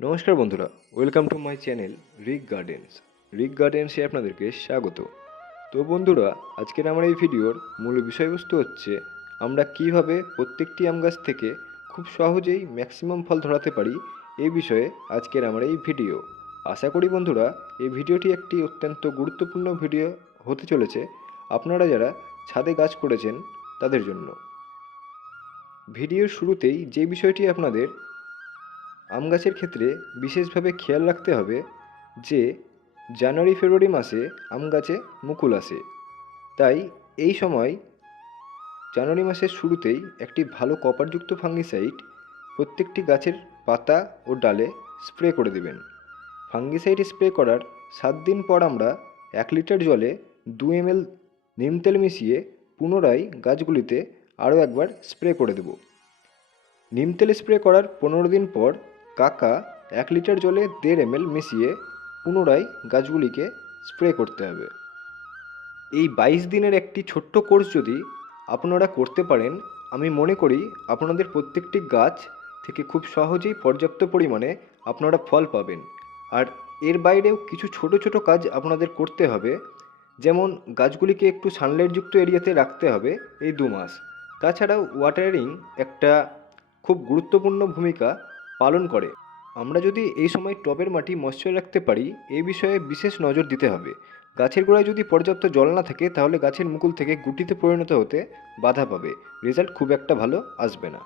নমস্কার বন্ধুরা, welcome to my channel রিক গার্ডেন্সে আপনাদেরকে স্বাগত। তো বন্ধুরা, আজকের আমার এই ভিডিওর মূল বিষয়বস্তু হচ্ছে আমরা কিভাবে প্রত্যেকটি আম গাছ থেকে খুব সহজেই ম্যাক্সিমাম ফল ধরাতে পারি এই বিষয়ে আজকের আমার এই ভিডিও। আশা করি বন্ধুরা এই ভিডিওটি একটি অত্যন্ত গুরুত্বপূর্ণ ভিডিও হতে চলেছে আপনারা যারা ছাদে গাছ করেছেন তাদের জন্য। ভিডিওর শুরুতেই যে বিষয়টি আপনাদের আম গাছের ক্ষেত্রে বিশেষভাবে খেয়াল রাখতে হবে যে জানুয়ারি ফেব্রুয়ারি মাসে আম গাছে মুকুল আসে। তাই এই সময় জানুয়ারি মাসের শুরুতেই একটি ভালো কপারযুক্ত ফাঙ্গিসাইড প্রত্যেকটি গাছের পাতা ও ডালে স্প্রে করে দেবেন। ফাঙ্গিসাইড স্প্রে করার 7 দিন পর আমরা 1 লিটার জলে 2 ml নিম তেল মিশিয়ে পুনরায় গাছগুলিতে আরও একবার স্প্রে করে দেব। নিম তেল স্প্রে করার 15 দিন পর কাকা 1 লিটার জলে 1.5 ml মিশিয়ে পুনরায় গাছগুলিকে স্প্রে করতে হবে। এই 22 দিনের একটি ছোট্ট কোর্স যদি আপনারা করতে পারেন, আমি মনে করি আপনাদের প্রত্যেকটি গাছ থেকে খুব সহজেই পর্যাপ্ত পরিমাণে আপনারা ফল পাবেন। আর এর বাইরেও কিছু ছোট ছোট কাজ আপনাদের করতে হবে, যেমন গাছগুলিকে একটু সানলাইটযুক্ত এরিয়াতে রাখতে হবে এই 2 মাস। তাছাড়াও ওয়াটারিং একটা খুব গুরুত্বপূর্ণ ভূমিকা পালন করে। আমরা যদি এই সময় টবের মাটি ময়েশ্চার রাখতে পারি, এই বিষয়ে বিশেষ নজর দিতে হবে। গাছের গোড়ায় যদি পর্যাপ্ত জল না থাকে তাহলে গাছের মুকুল থেকে গুটিতে পরিণত হতে বাধা পাবে, রেজাল্ট খুব একটা ভালো আসবে না।